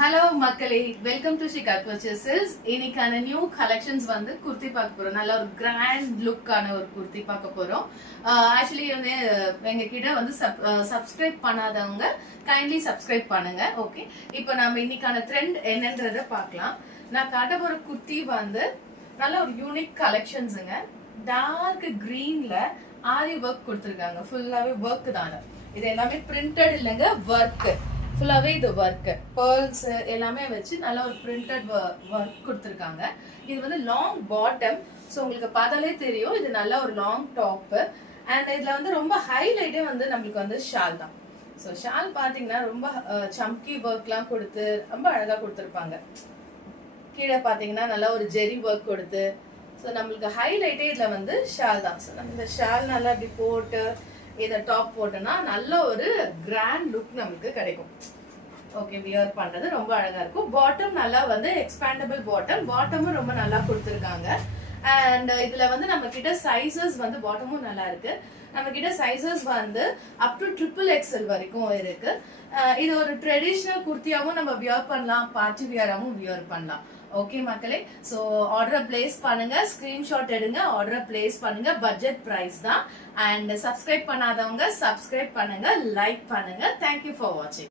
Hello மக்களே, welcome to Shikha purchases. இன்னைக்கான new collections வந்து குர்த்தி பார்க்க போறோம். நல்ல ஒரு கிராண்ட் லுக்கான ஒரு குர்த்தி பார்க்க போறோம். ஆக்சுவலி வந்து எங்க கிட்ட வந்து சப்ஸ்கிரைப் பண்ணாதவங்க கைண்ட்லி சப்ஸ்கிரைப் பண்ணுங்க. ஓகே, இப்போ நம்ம இன்னைக்கான ட்ரெண்ட் என்னன்றத பார்க்கலாம். நான் காட்ட போற குர்த்தி வந்து நல்ல ஒரு யூனிக் கலெக்ஷன்ஸுங்க. டார்க் கிரீன்ல ஆரி ஒர்க் கொடுத்துருக்காங்க. ஃபுல்லாவே ஒர்க் தாங்க. இது எல்லாமே பிரிண்டட் இல்லைங்க, ஒர்க் ஃபுல்லாவே. இது ஒர்க் பேர்ல்ஸ் எல்லாமே வச்சு நல்ல ஒரு பிரிண்டட் ஒர்க் கொடுத்துருக்காங்க. இது வந்து லாங் பாட்டம். ஸோ உங்களுக்கு பார்த்தாலே தெரியும் இது நல்ல ஒரு லாங் டாப். அண்ட் இதுல வந்து ரொம்ப ஹைலைட்டே வந்து நம்மளுக்கு வந்து ஷால் தான். ஸோ ஷால் பாத்தீங்கன்னா ரொம்ப சம்கி ஒர்க்லாம் கொடுத்து ரொம்ப அழகா கொடுத்துருப்பாங்க. கீழே பாத்தீங்கன்னா நல்லா ஒரு ஜெரி ஒர்க் கொடுத்து, ஸோ நம்மளுக்கு ஹைலைட்டே இதுல வந்து ஷால் தான். ஸோ நம்ம இந்த ஷால் நல்லா இப்படி போட்டு இதை டாப் போட்டோம்னா நல்ல ஒரு கிராண்ட் லுக் நமக்கு கிடைக்கும். ஓகே, வியர் பண்றது ரொம்ப அழகா இருக்கும். பாட்டம் நல்லா வந்து எக்ஸ்பேண்டபிள் பாட்டமும் ரொம்ப நல்லா கொடுத்துருக்காங்க. அண்ட் இதுல வந்து நம்ம கிட்ட சைசஸ் வந்து பாட்டமும் நல்லா இருக்கு. நம்ம கிட்ட சைசஸ் வந்து அப் டு XXL வரைக்கும் இருக்கு. இது ஒரு ட்ரெடிஷ்னல் குர்த்தியாவும் நம்ம வியர் பண்ணலாம், பார்ட்டி வியராவும் வியர் பண்ணலாம். ஓகே மக்களே, ஸோ ஆர்டரை பிளேஸ் பண்ணுங்க, ஸ்கிரீன்ஷாட் எடுங்க, ஆர்டரை பிளேஸ் பண்ணுங்க. பட்ஜெட் பிரைஸ் தான். அண்ட் சப்ஸ்கிரைப் பண்ணாதவங்க சப்ஸ்கிரைப் பண்ணுங்க, லைக் பண்ணுங்க. தேங்க்யூ ஃபார் வாட்சிங்.